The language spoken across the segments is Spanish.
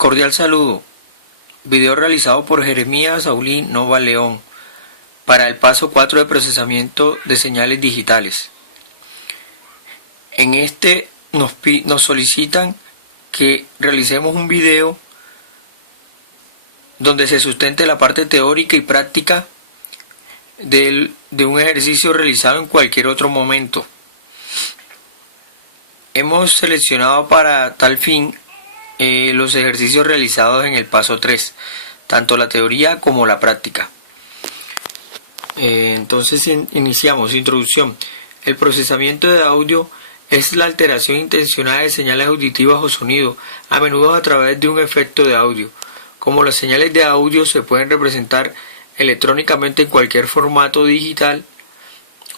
Cordial saludo. Video realizado por Jeremías Saulín Nova León para el paso 4 de procesamiento de señales digitales. En este nos solicitan que realicemos un video donde se sustente la parte teórica y práctica de un ejercicio realizado en cualquier otro momento. Hemos seleccionado para tal fin los ejercicios realizados en el paso 3, tanto la teoría como la práctica. Entonces iniciamos. Introducción. El procesamiento de audio es la alteración intencionada de señales auditivas o sonido, a menudo a través de un efecto de audio. Como las señales de audio se pueden representar electrónicamente en cualquier formato digital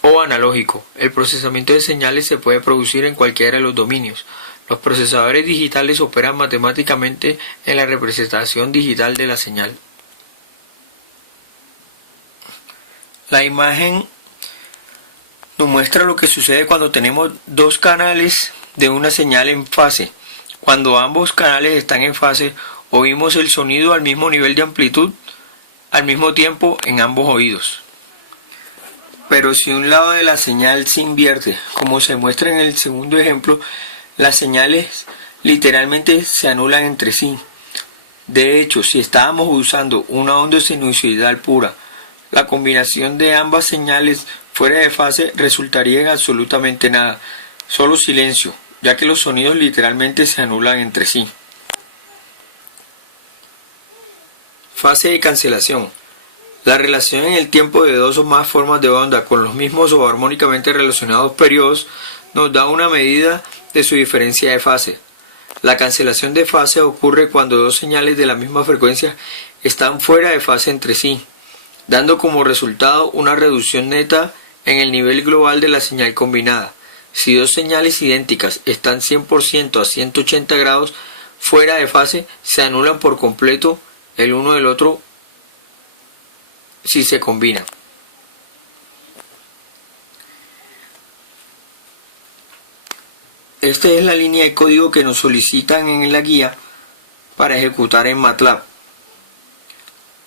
o analógico, el procesamiento de señales se puede producir en cualquiera de los dominios. Los procesadores digitales operan matemáticamente en la representación digital de la señal. La imagen nos muestra lo que sucede cuando tenemos dos canales de una señal en fase. Cuando ambos canales están en fase, oímos el sonido al mismo nivel de amplitud al mismo tiempo en ambos oídos. Pero si un lado de la señal se invierte, como se muestra en el segundo ejemplo, las señales literalmente se anulan entre sí. De hecho, si estábamos usando una onda sinusoidal pura, la combinación de ambas señales fuera de fase resultaría en absolutamente nada, solo silencio, ya que los sonidos literalmente se anulan entre sí. Fase de cancelación. La relación en el tiempo de dos o más formas de onda con los mismos o armónicamente relacionados periodos nos da una medida de su diferencia de fase. La cancelación de fase ocurre cuando dos señales de la misma frecuencia están fuera de fase entre sí, dando como resultado una reducción neta en el nivel global de la señal combinada. Si dos señales idénticas están 100% a 180 grados fuera de fase, se anulan por completo el uno del otro si se combinan. Esta es la línea de código que nos solicitan en la guía para ejecutar en MATLAB.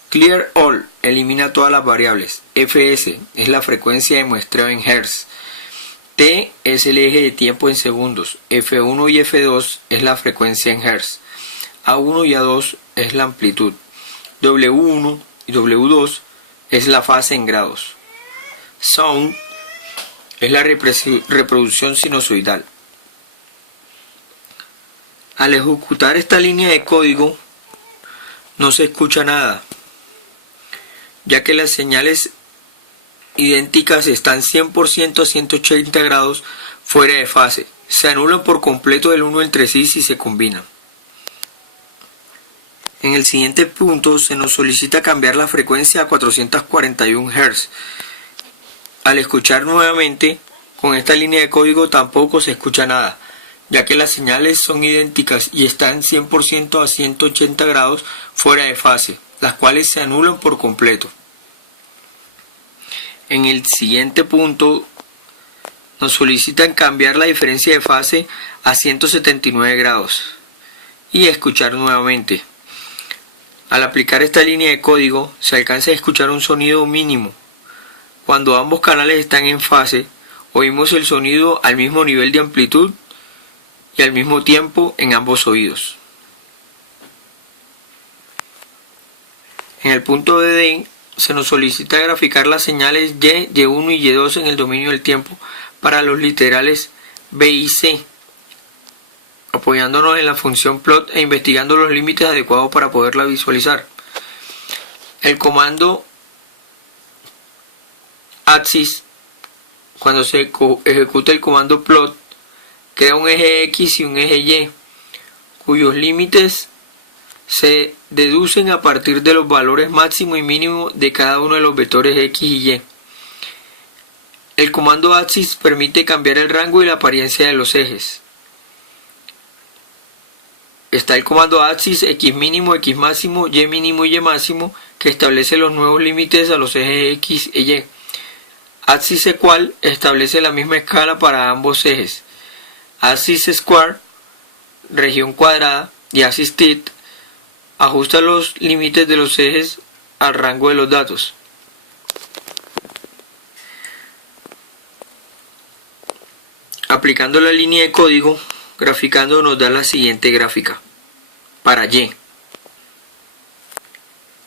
Clear All elimina todas las variables. Fs es la frecuencia de muestreo en Hz. T es el eje de tiempo en segundos. F1 y F2 es la frecuencia en Hz. A1 y A2 es la amplitud. W1 y W2 es la fase en grados. Sound es la reproducción sinusoidal. Al ejecutar esta línea de código no se escucha nada, ya que las señales idénticas están 100% a 180 grados fuera de fase. Se anulan por completo el uno entre sí si se combinan. En el siguiente punto se nos solicita cambiar la frecuencia a 441 Hz. Al escuchar nuevamente, con esta línea de código tampoco se escucha nada, ya que las señales son idénticas y están 100% a 180 grados fuera de fase, las cuales se anulan por completo. En el siguiente punto nos solicitan cambiar la diferencia de fase a 179 grados y escuchar nuevamente. Al aplicar esta línea de código se alcanza a escuchar un sonido mínimo. Cuando ambos canales están en fase, oímos el sonido al mismo nivel de amplitud y al mismo tiempo en ambos oídos. En el punto D se nos solicita graficar las señales Y, Y1 y Y2 en el dominio del tiempo para los literales B y C, apoyándonos en la función plot e investigando los límites adecuados para poderla visualizar. El comando axis, cuando se ejecuta el comando plot, crea un eje X y un eje Y, cuyos límites se deducen a partir de los valores máximo y mínimo de cada uno de los vectores X y Y. El comando axis permite cambiar el rango y la apariencia de los ejes. Está el comando axis X mínimo, X máximo, Y mínimo y Y máximo, que establece los nuevos límites a los ejes X y Y. Axis equal establece la misma escala para ambos ejes. Axis square, región cuadrada, y axis teeth Ajusta los límites de los ejes al rango de los datos. Aplicando la línea de código, graficando nos da la siguiente gráfica para Y.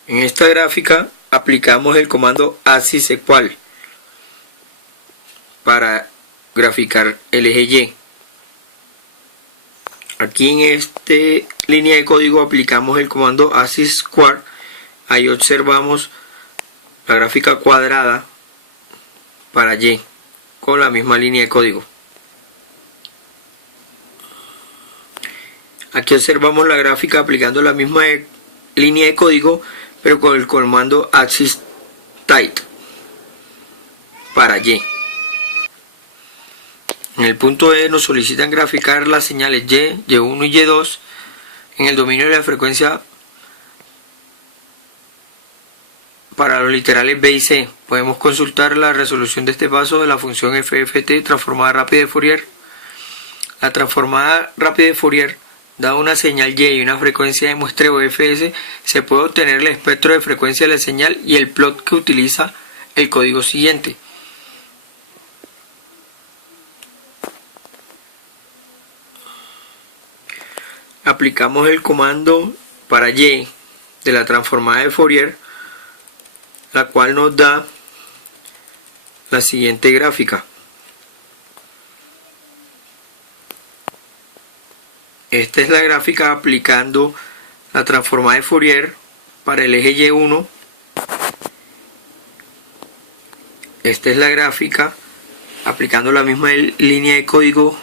En esta gráfica aplicamos el comando axis equal para graficar el eje Y. Aquí en esta línea de código aplicamos el comando axis square. Ahí observamos la gráfica cuadrada para Y con la misma línea de código. Aquí observamos la gráfica aplicando la misma línea de código, pero con el comando axis tight para Y. En el punto E nos solicitan graficar las señales Y, Y1 y Y2 en el dominio de la frecuencia para los literales B y C. Podemos consultar la resolución de este paso de la función FFT transformada rápida de Fourier. La transformada rápida de Fourier, dada una señal Y y una frecuencia de muestreo fs, se puede obtener el espectro de frecuencia de la señal y el plot que utiliza el código siguiente. Aplicamos el comando para Y de la transformada de Fourier, la cual nos da la siguiente gráfica. Esta es la gráfica aplicando la transformada de Fourier para el eje Y1. Esta es la gráfica aplicando la misma línea de código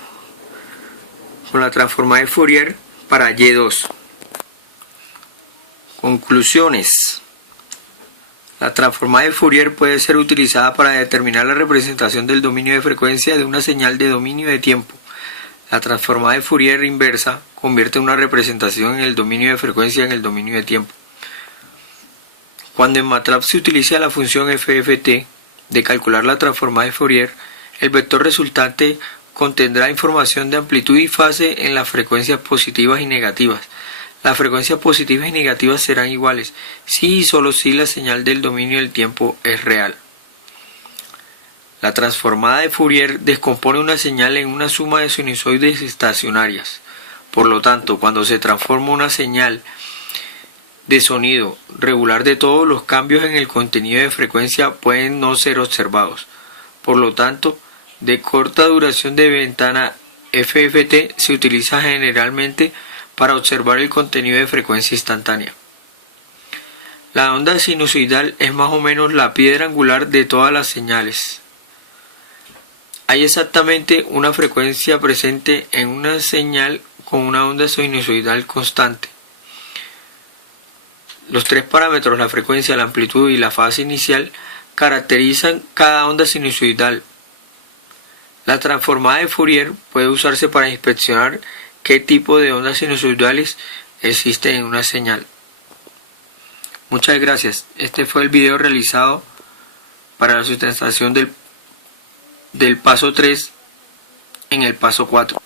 con la transformada de Fourier para Y2. Conclusiones. La transformada de Fourier puede ser utilizada para determinar la representación del dominio de frecuencia de una señal de dominio de tiempo. La transformada de Fourier inversa convierte una representación en el dominio de frecuencia en el dominio de tiempo. Cuando en MATLAB se utiliza la función FFT de calcular la transformada de Fourier, el vector resultante contendrá información de amplitud y fase en las frecuencias positivas y negativas. Las frecuencias positivas y negativas serán iguales si y solo si la señal del dominio del tiempo es real. La transformada de Fourier descompone una señal en una suma de sinusoides estacionarias. Por lo tanto, cuando se transforma una señal de sonido regular de todos los cambios en el contenido de frecuencia pueden no ser observados. Por lo tanto, de corta duración de ventana FFT se utiliza generalmente para observar el contenido de frecuencia instantánea. La onda sinusoidal es más o menos la piedra angular de todas las señales. Hay exactamente una frecuencia presente en una señal con una onda sinusoidal constante. Los tres parámetros, la frecuencia, la amplitud y la fase inicial, caracterizan cada onda sinusoidal. La transformada de Fourier puede usarse para inspeccionar qué tipo de ondas sinusoidales existen en una señal. Muchas gracias. Este fue el video realizado para la sustentación del paso 3 en el paso 4.